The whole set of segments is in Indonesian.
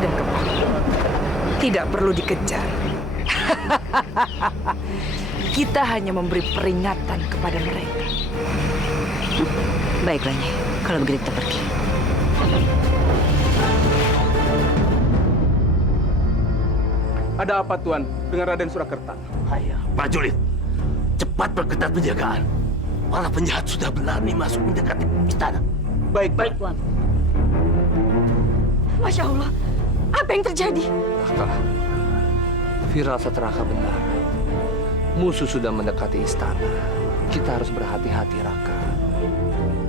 dan kepala. Tidak perlu dikejar. Kita hanya memberi peringatan kepada mereka. Baiklah, Nyai. Kalau begitu kita pergi. Ada apa, Tuan, dengan Raden Surakerta? Ayo, prajurit, cepat perketat penjagaan. Para penjahat sudah berani masuk mendekati istana. Baik, Tuan. Masya Allah, apa yang terjadi? Raka, firasat Raka benar. Musuh sudah mendekati istana. Kita harus berhati-hati, Raka.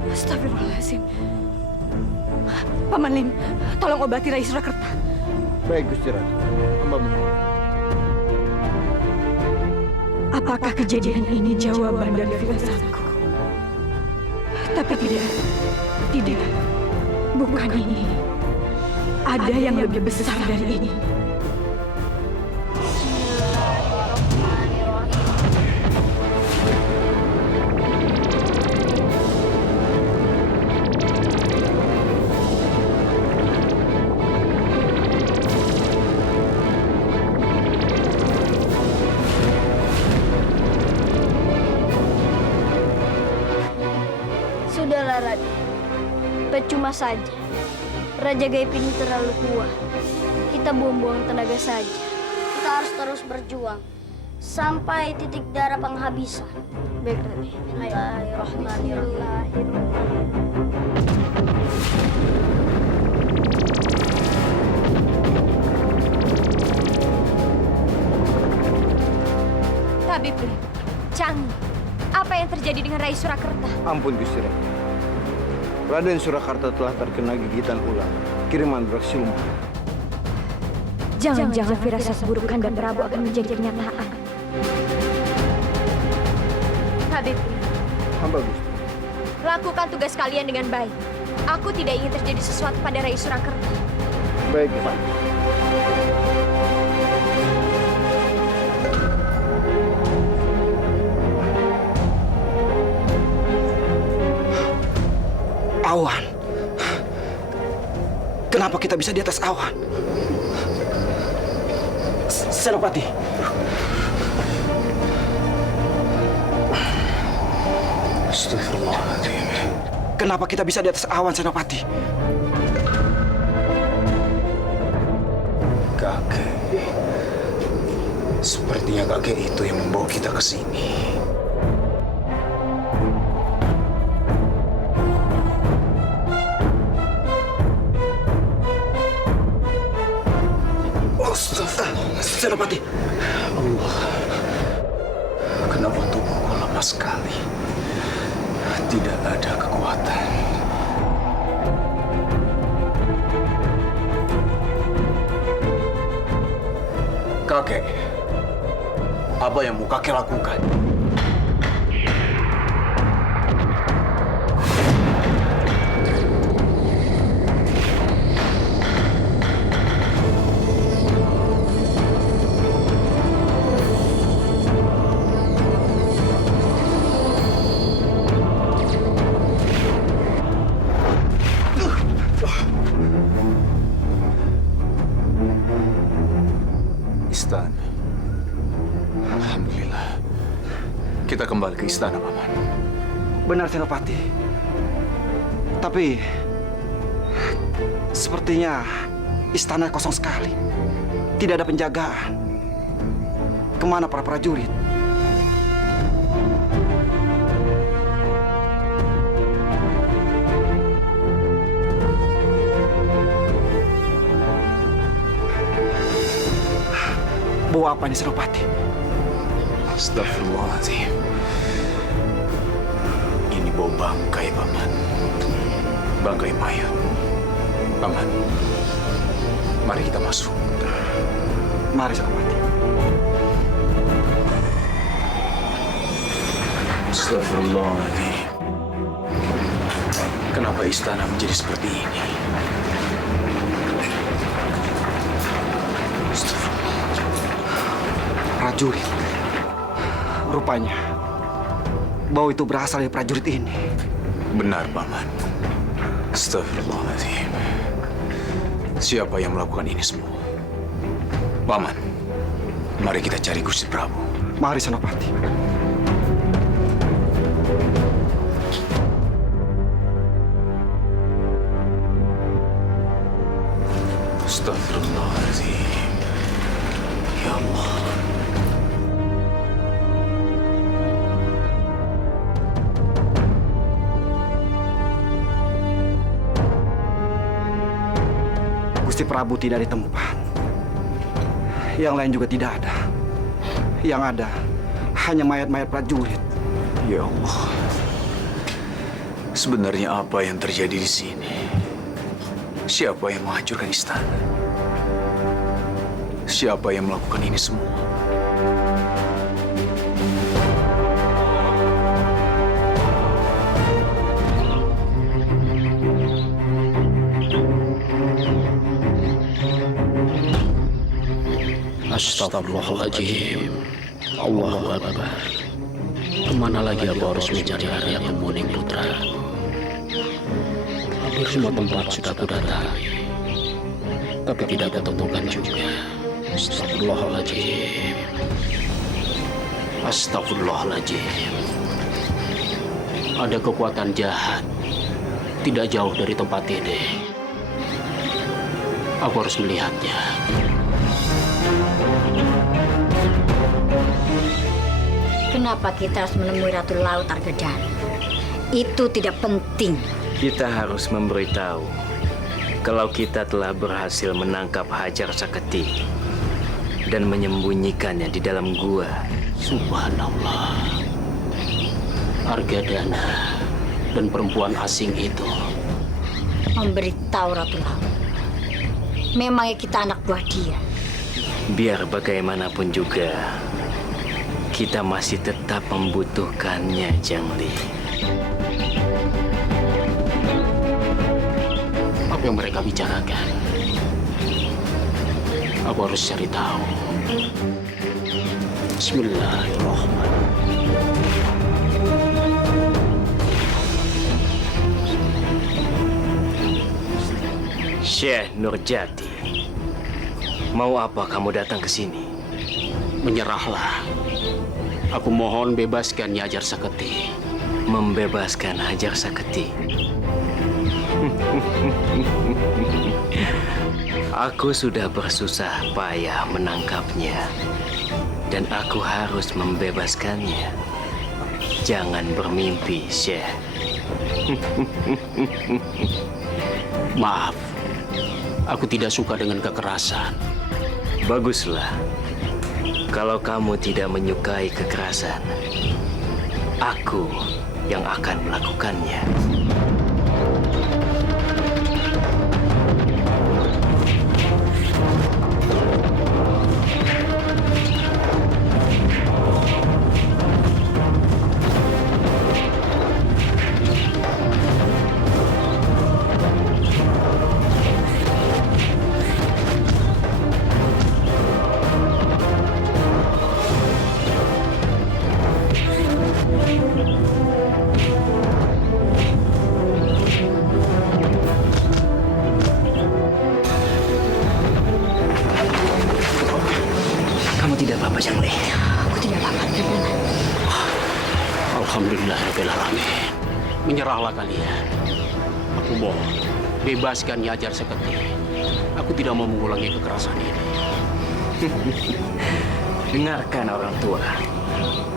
Astagfirullahaladzim. Paman Lim, tolong obati Rai Surakerta. Baik, Gusti Ratu. Hamba mohon. Apakah kejadian ini jawaban dari firasatku? Tapi tidak, bukan ini. Ada yang lebih besar dari ini. Sudahlah, Raden. Percuma saja. Raja Gaib ini terlalu kuat. Kita buang-buang tenaga saja. Kita harus terus berjuang sampai titik darah penghabisan. Baik, Raden. Bismillahirrahmanirrahim. Tabib Lim, Canggih, apa yang terjadi dengan Rai Surakerta? Ampun, Gusti Ratu. Raden Surakarta telah terkena gigitan ular, kiriman bersiluman. Jangan-jangan firasat buruk Kanda Prabu akan menjadi kenyataan. Tabib Lim, Hamba Gusti. lakukan tugas kalian dengan baik. Aku tidak ingin terjadi sesuatu pada Rai Surakerta. Baik, Pak. Awan. Kenapa kita bisa di atas awan? Senopati. Astagfirullahaladzim. Kenapa kita bisa di atas awan, Senopati? Kakek. Sepertinya kakek itu yang membawa kita ke sini. Senopati. Allah. Kenapa tubuhku lemah sekali? Tidak ada kekuatan. Kakek, apa yang mau kakek lakukan? Istana. Alhamdulillah. Kita kembali ke istana, Paman. Benar, Senopati. Tapi sepertinya istana kosong sekali. Tidak ada penjagaan. Kemana para prajurit? Bawa apa ini, Senopati? Astagfirullahaladzim. Ini bau bangkai, Paman. Bangkai mayat. Paman, mari kita masuk. Mari, Senopati. Astagfirullahaladzim. Kenapa istana menjadi seperti ini? Prajurit. Rupanya bau itu berasal dari prajurit ini. Benar, Paman. Astagfirullahaladzim. Siapa yang melakukan ini semua? Paman, mari kita cari Gusti Prabu. Mari Senopati. Astagfirullahaladzim. Ya Allah. Gusti Prabu tidak ditemukan. Yang lain juga tidak ada. Yang ada hanya mayat-mayat prajurit. Ya Allah. Sebenarnya apa yang terjadi di sini? Siapa yang menghancurkan istana? Siapa yang melakukan ini semua? Astagfirullahaladzim. Allahu Akbar. Kemana lagi aku harus mencari Arya Kemuning Putra? Hampir semua tempat sudah aku datangi, tapi tidak ketemukan juga. Astagfirullahaladzim. Astagfirullahaladzim. Ada kekuatan jahat tidak jauh dari tempat ini. Aku harus melihatnya. Kenapa kita harus menemui Ratu Laut Argadana? Itu tidak penting. Kita harus memberitahu kalau kita telah berhasil menangkap Hajar Saketi dan menyembunyikannya di dalam gua. Subhanallah. Argadana dan perempuan asing itu Memberitahu Ratu Laut. Memangnya kita anak buah dia. biar bagaimanapun juga kita masih tetap membutuhkannya, Jangli. Apa yang mereka bicarakan? Aku harus cari tahu. Bismillahirrahmanirrahim. Syekh Nurjati, mau apa kamu datang ke sini? Menyerahlah. Aku mohon bebaskan Hajar Saketi. Membebaskan Hajar Saketi. Aku sudah bersusah payah menangkapnya. Dan aku harus membebaskannya. Jangan bermimpi, Syekh. Maaf, aku tidak suka dengan kekerasan. Baguslah. Kalau kamu tidak menyukai kekerasan, aku yang akan melakukannya. Alhamdulillahirrahmanirrahim. Menyerahlah kalian. Aku mohon, bebaskan Hajar Saketi. Aku tidak mau mengulangi kekerasan ini. Dengarkan orang tua.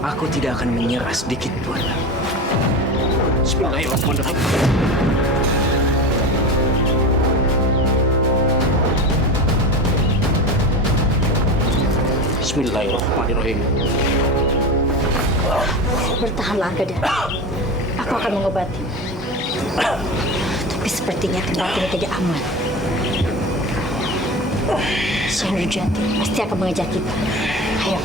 Aku tidak akan menyerah sedikit pun. Bismillahirrahmanirrahim. Bismillahirrahmanirrahim. Bertahanlah, Argadana. Aku akan mengobati. Tapi sepertinya tempat ini tidak aman. Syekh Nurjati pasti akan mengejar kita. Ayo.